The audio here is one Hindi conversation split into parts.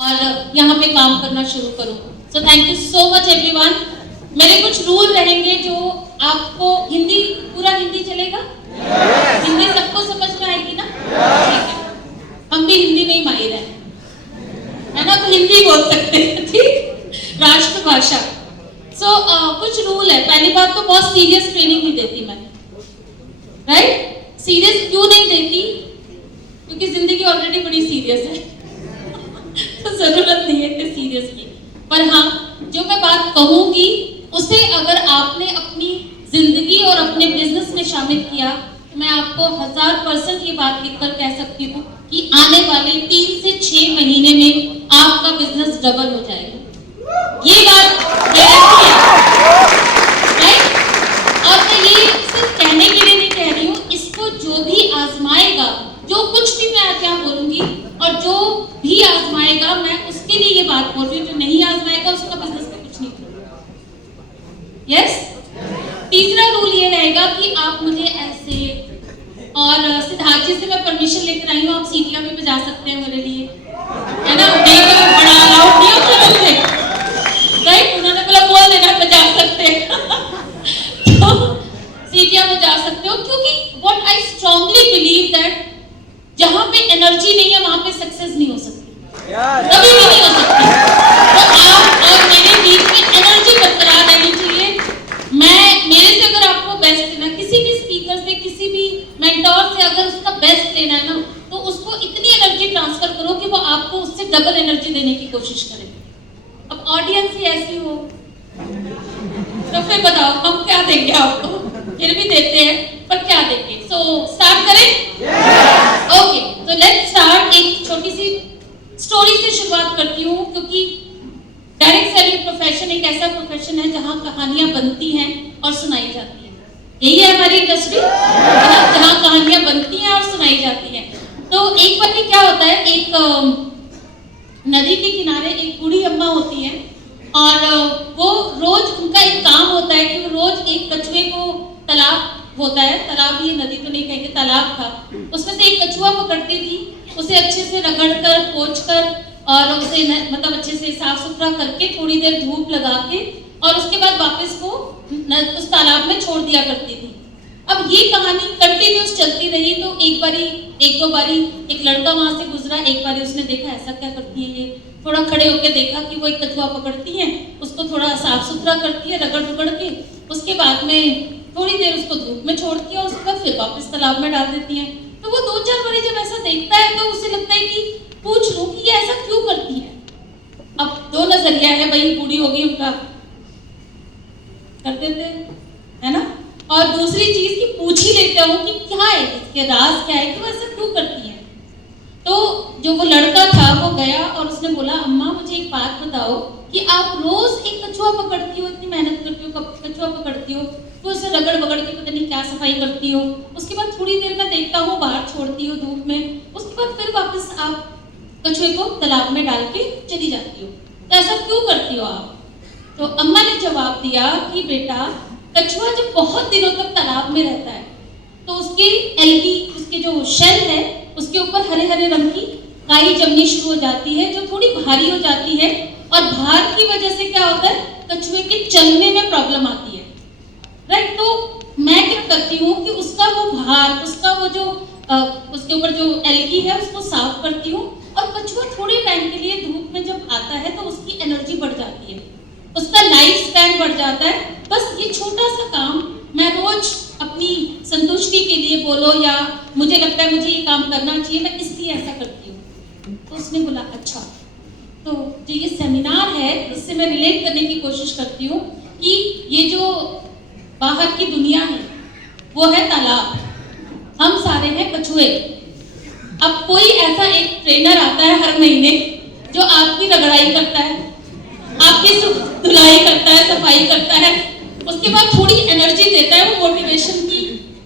और यहाँ पे काम करना शुरू करूँ। So thank you so much everyone. मेरे कुछ रूल रहेंगे जो आपको हिंदी, पूरा हिंदी चलेगा? हिंदी सबको समझ में आएगी ना? ठीक है, हम भी हिंदी में ही माहिर है ना, तो हिंदी बोल सकते हैं, ठीक, राष्ट्रभाषा। सो कुछ रूल है। पहली बात तो बहुत सीरियस ट्रेनिंग नहीं देती मैं, राइट? सीरियस क्यों नहीं देती? क्योंकि जिंदगी ऑलरेडी बड़ी सीरियस है तो जरूरत नहीं है इतने सीरियस की। पर हाँ, जो मैं बात कहूंगी उसे अगर आपने अपनी जिंदगी और अपने बिजनेस में शामिल किया तो मैं आपको 1000% ये बात लिखकर कह सकती हूँ कि आने वाले 3 से 6 महीने में आपका बिजनेस डबल हो जाएगा। ये बात गारंटी है, राइट? और मैं ये सिर्फ कहने के लिए नहीं कह रही हूँ, इसको जो भी आजमाएगा, जो कुछ भी मैं आज यहाँ बोलूंगी और जो भी आजमाएगा, मैं उसके लिए ये बात बोल रही हूँ। जो नहीं आजमाएगा उसका बिजनेस में कुछ नहीं होगा। यस? तीसरा रूल ये रहेगा कि आप मुझे ऐसे, और सिद्धार्थ जी से मैं परमिशन लेकर आई हूँ, आप सीटियां भी बजा सकते हैं मेरे लिए, है ना? बड़ा अलाउड नहीं होता मुझसे, राइट? उन्होंने बोला बोल देना बजा सकते हैं तो सीटियां बजा सकते हो, क्योंकि what I strongly believe that जहां पे एनर्जी नहीं है वहां पे सक्सेस नहीं हो सकती, कभी भी नहीं हो सकती। तो आप और मेरे बीच में एनर्जी बरकरार रहनी चाहिए। मेरे से अगर आपको बेस्ट लेना, किसी भी स्पीकर से, किसी भी मेंटोर से अगर उसका बेस्ट लेना है ना, तो उसको इतनी एनर्जी ट्रांसफर करो कि वो आपको उससे डबल एनर्जी देने की कोशिश करे। अब ऑडियंस ही ऐसी हो तो फिर बताओ हम क्या देंगे आपको? फिर भी देते हैं, पर क्या देंगे? सो स्टार्ट करें? ओके, तो लेट्स स्टार्ट। एक छोटी सी स्टोरी से शुरुआत करती हूँ, क्योंकि डायरेक्ट सेलिंग प्रोफेशन एक ऐसा प्रोफेशन है जहाँ कहानियां बनती हैं और सुनाई जाती हैं। यही है हमारी इंडस्ट्री, जहाँ कहानियां बनती हैं और सुनाई जाती हैं। तो एक बार क्या होता है, एक नदी के किनारे एक बूढ़ी अम्मा होती है और वो रोज, उनका एक काम होता है कि वो रोज एक कछुए को, तालाब होता है, तालाब, ये नदी तो नहीं कहेंगे, तालाब था, उसमें से एक कछुआ पकड़ती थी, उसे अच्छे से रगड़ कर, पोंछ कर और उसे मतलब अच्छे से साफ सुथरा करके थोड़ी देर धूप लगा के और उसके बाद वापस वो उस तालाब में छोड़ दिया करती थी। अब ये कहानी कंटिन्यूस चलती रही, तो एक दो बारी एक लड़का वहां से गुजरा, एक बारी उसने देखा ऐसा क्या करती है ये, थोड़ा खड़े होकर देखा कि वो एक कछुआ पकड़ती है, उसको थोड़ा साफ सुथरा करती है रगड़ रगड़ के, उसके बाद में थोड़ी देर उसको धूप में छोड़ती है, उसके बाद फिर वापस तालाब में डाल देती है। तो वो 2-4 बारी जब ऐसा देखता है तो उसे लगता है कि पूछ लूं कि ये ऐसा क्यों करती है। अब 2 नजरिया है, भाई बूढ़ी होगी, उनका कर देते है ना, और दूसरी चीज की पूछ ही लेते हो कि क्या है इसके राज, क्या है कि वो ऐसा क्यों करती है। तो जो वो लड़का था वो गया और उसने बोला, अम्मा मुझे एक बात बताओ कि आप रोज एक कछुआ पकड़ती हो, इतनी मेहनत करती हो, कछुआ पकड़ती हो, तो उसे रगड़ बगड़ के पता नहीं क्या सफाई करती हो, उसके बाद थोड़ी देर में देखता हूँ बाहर छोड़ती हो धूप में, उसके बाद फिर वापस आप कछुए को तालाब में डाल के चली जाती हो, तो ऐसा क्यों करती हो आप? तो अम्मा ने जवाब दिया कि बेटा, कछुआ जब बहुत दिनों तक तालाब में रहता है तो उसके एल्गी, उसके जो शेल है, उसके ऊपर हरे हरे रंग की काई जमनी शुरू हो जाती है, जो थोड़ी भारी हो जाती है, और भार की वजह से क्या होता है, कछुए के चलने में प्रॉब्लम आती है, राइट? तो मैं क्या करती हूँ कि उसका वो भार, उसका वो जो उसके ऊपर जो एल्गी है उसको साफ करती हूँ, और कछुआ थोड़े टाइम के लिए धूप में जब आता है तो उसकी एनर्जी बढ़ जाती है, उसका लाइफ स्पैन बढ़ जाता है। बस ये छोटा सा काम मैं रोज अपनी संतुष्टि के लिए बोलो या मुझे लगता है मुझे ये काम करना चाहिए, मैं इसलिए ऐसा करती हूँ। तो उसने बोला अच्छा। तो जो ये सेमिनार है इससे मैं रिलेट करने की कोशिश करती हूँ कि ये जो बाहर की दुनिया है वो है तालाब, हम सारे हैं कछुए। अब कोई ऐसा एक ट्रेनर आता है हर महीने जो आपकी रगड़ाई करता है, आपकी धुलाई करता है, सफाई करता है, उसके बाद थोड़ी एनर्जी देता है, वो मोटिवेशन की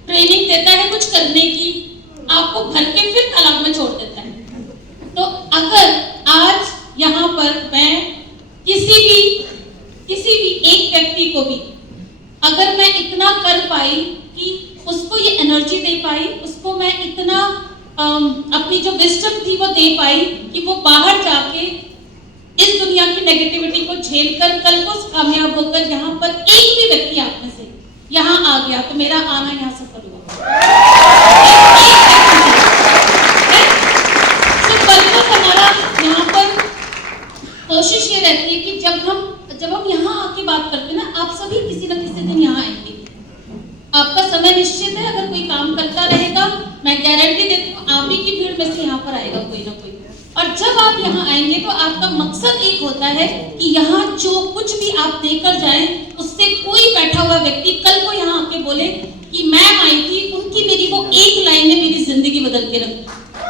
ट्रेनिंग देता है कुछ करने की, आपको भर के फिर तालाब में छोड़ देता है। तो अगर आज यहाँ पर मैं किसी भी एक व्यक्ति को भी अगर मैं इतना कर पाई कि उसको ये एनर्जी दे पाई, उसको मैं इतना अपनी जो विजडम थी वो दे पाई कि वो बाहर जाके इस दुनिया की नेगेटिविटी को झेलकर कल को कामयाब होकर यहाँ पर एक भी व्यक्ति आप में से यहाँ आ गया तो मेरा आना यहाँ सफल हुआ। तो कल को हमारा यहाँ पर कोशिश ये रहती है कि जब हम यहाँ आके बात करते हैं ना, आप सभी किसी न किसी दिन यहाँ आएंगे। आपका समय निश्चित है, अगर कोई काम करता रहेगा मैं गारंटी देती हूँ आप ही की भीड़ में से यहाँ पर आएगा कोई ना कोई। और जब आप यहाँ आएंगे तो आपका मकसद एक होता है कि यहाँ जो कुछ भी आप देकर जाएं उससे कोई बैठा हुआ व्यक्ति कल को यहाँ आके बोले कि मैं आई थी, उनकी मेरी वो एक लाइन ने मेरी जिंदगी बदल के रख